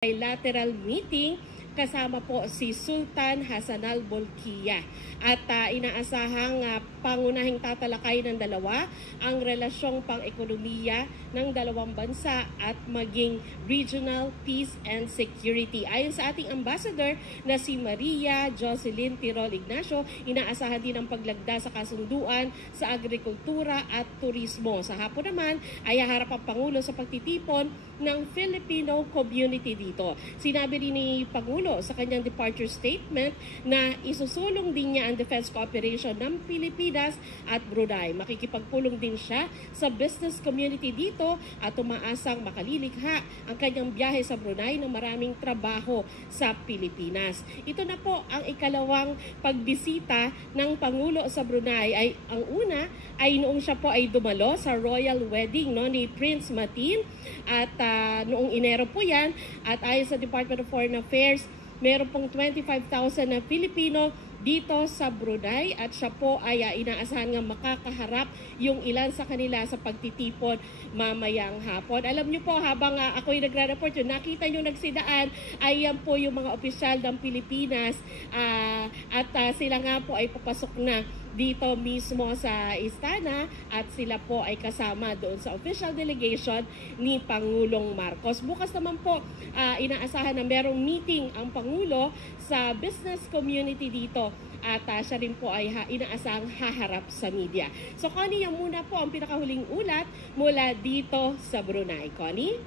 bilateral meeting kasama po si Sultan Hassanal Bolkiah at inaasahang pangunahing tatalakay ng dalawa ang relasyong pang-ekonomiya ng dalawang bansa at maging regional peace and security. Ayon sa ating ambassador na si Maria Jocelyn Tirol Ignacio, inaasahan din ang paglagda sa kasunduan sa agrikultura at turismo. Sa hapon naman ay haharap ang Pangulo sa pagtitipon ng Filipino community dito. Sinabi rin ni Pangulo sa kanyang departure statement na isusulong din niya ang defense cooperation ng Pilipinas at Brunei. Makikipagpulong din siya sa business community dito at umaasang makalilikha ang kanyang biyahe sa Brunei ng maraming trabaho sa Pilipinas. Ito na po ang ikalawang pagbisita ng Pangulo sa Brunei. Ang una ay noong siya po ay dumalo sa royal wedding ni Prince Mateen at noong Enero po yan, at ayon sa Department of Foreign Affairs, meron pong 25,000 na Pilipino dito sa Brunei at siya po ay inaasahan nga makakaharap yung ilan sa kanila sa pagtitipon mamayang hapon. Alam niyo po, habang ako'y nagre-report yun, nakita niyo nagsidaan ay yan po yung mga opisyal ng Pilipinas at sila nga po ay papasok na dito mismo sa Istana at sila po ay kasama doon sa official delegation ni Pangulong Marcos. Bukas naman po inaasahan na merong meeting ang Pangulo sa business community dito at siya rin po ay inaasahang haharap sa media. So Connie, yan muna po ang pinakahuling ulat mula dito sa Brunei. Connie?